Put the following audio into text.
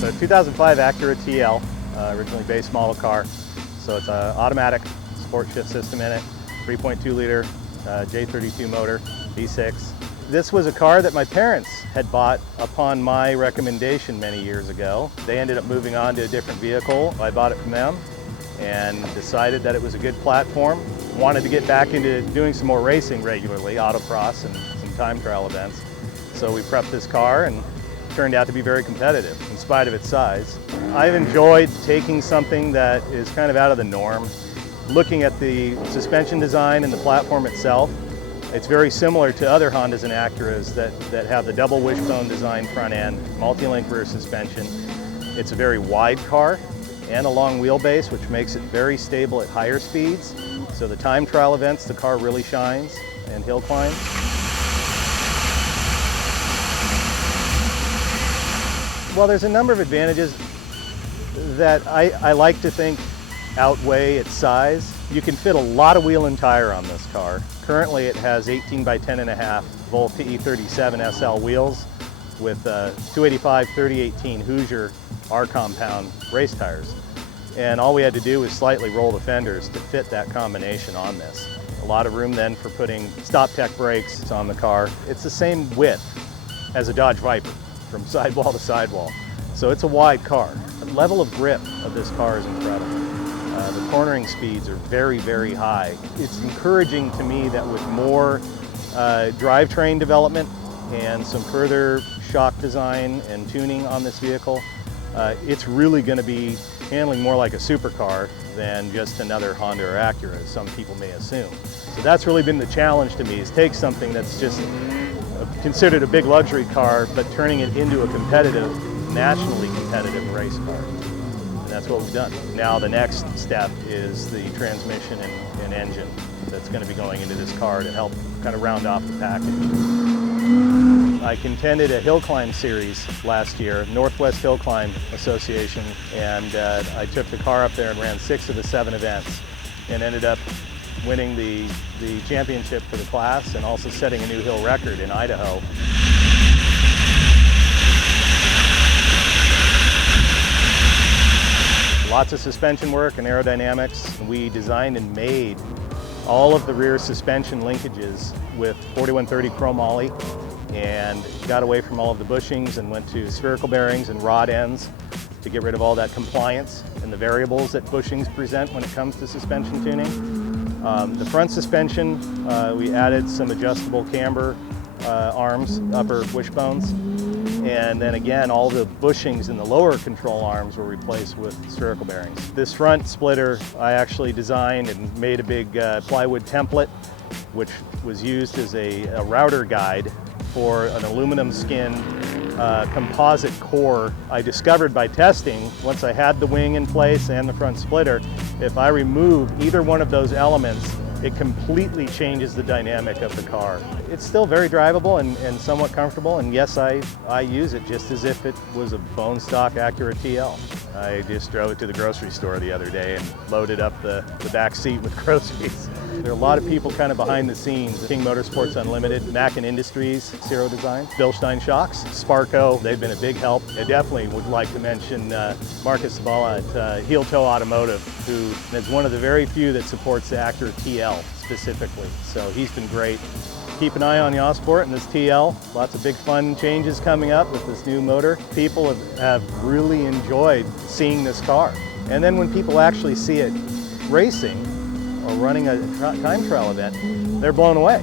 So 2005 Acura TL, originally base model car. So it's an automatic sport shift system in it, 3.2 liter J32 motor, V6. This was a car that my parents had bought upon my recommendation many years ago. They ended up moving on to a different vehicle. I bought it from them and decided that it was a good platform. Wanted to get back into doing some more racing regularly, autocross and some time trial events. So we prepped this car and it turned out to be very competitive in spite of its size. I've enjoyed taking something that is kind of out of the norm, looking at the suspension design and the platform itself. It's very similar to other Hondas and Acuras that have the double wishbone design front end, multi-link rear suspension. It's a very wide car and a long wheelbase, which makes it very stable at higher speeds. So the time trial events, the car really shines, and hill climb. Well, there's a number of advantages that I like to think outweigh its size. You can fit a lot of wheel and tire on this car. Currently it has 18 by 10.5 Volt E37 SL wheels with 285/3018 Hoosier R compound race tires. And all we had to do was slightly roll the fenders to fit that combination on this. A lot of room then for putting Stop Tech brakes on the car. It's the same width as a Dodge Viper from sidewall to sidewall. So it's a wide car. The level of grip of this car is incredible. The cornering speeds are very, very high. It's encouraging to me that with more drivetrain development and some further shock design and tuning on this vehicle, it's really going to be handling more like a supercar than just another Honda or Acura, as some people may assume. So that's really been the challenge to me, is take something that's just considered a big luxury car, but turning it into a competitive, nationally competitive race car. And that's what we've done. Now the next step is the transmission and engine that's going to be going into this car to help kind of round off the package. I contended a hill climb series last year, Northwest Hill Climb Association, and I took the car up there and ran 6 of the 7 events and ended up winning the championship for the class and also setting a new hill record in Idaho. Lots of suspension work and aerodynamics. We designed and made all of the rear suspension linkages with 4130 chromoly and got away from all of the bushings and went to spherical bearings and rod ends to get rid of all that compliance and the variables that bushings present when it comes to suspension tuning. The front suspension, we added some adjustable camber arms, upper wishbones, and then again all the bushings in the lower control arms were replaced with spherical bearings. This front splitter I actually designed and made a big plywood template, which was used as a router guide for an aluminum skin composite core. I discovered by testing, once I had the wing in place and the front splitter, if I remove either one of those elements, it completely changes the dynamic of the car. It's still very drivable and somewhat comfortable, and yes, I use it just as if it was a bone stock Acura TL. I just drove it to the grocery store the other day and loaded up the back seat with groceries. There are a lot of people kind of behind the scenes. King Motorsports Unlimited, Mackin Industries, Zero Design, Bilstein Shocks, Sparco, they've been a big help. I definitely would like to mention Marcus Zavala at Heel Toe Automotive, who is one of the very few that supports the Acura TL specifically. So he's been great. Keep an eye on Yawsport and this TL. Lots of big fun changes coming up with this new motor. People have really enjoyed seeing this car. And then when people actually see it racing or running a time trial event, they're blown away.